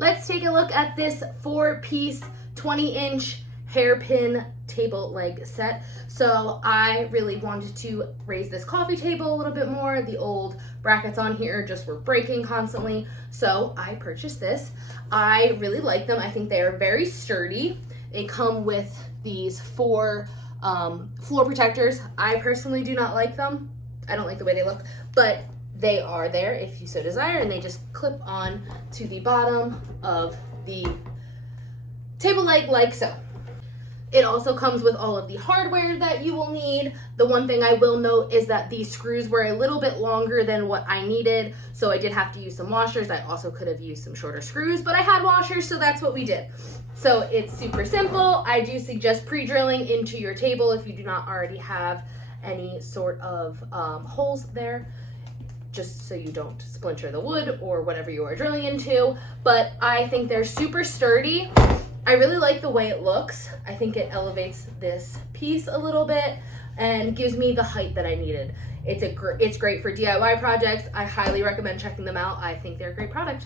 Let's take a look at this 4-piece 20-inch hairpin table leg set. So I really wanted to raise this coffee table a little bit more. The old brackets on here just were breaking constantly. So I purchased this. I really like them. I think they are very sturdy. They come with these 4 floor protectors. I personally do not like them. I don't like the way they look, but they are there if you so desire, and they just clip on to the bottom of the table leg like so. It also comes with all of the hardware that you will need. The one thing I will note is that these screws were a little bit longer than what I needed, so I did have to use some washers. I also could have used some shorter screws, but I had washers, so that's what we did. So it's super simple. I do suggest pre-drilling into your table if you do not already have any sort of holes there, just so you don't splinter the wood or whatever you are drilling into. But I think they're super sturdy. I really like the way it looks. I think it elevates this piece a little bit and gives me the height that I needed. It's great for DIY projects. I highly recommend checking them out. I think they're a great product.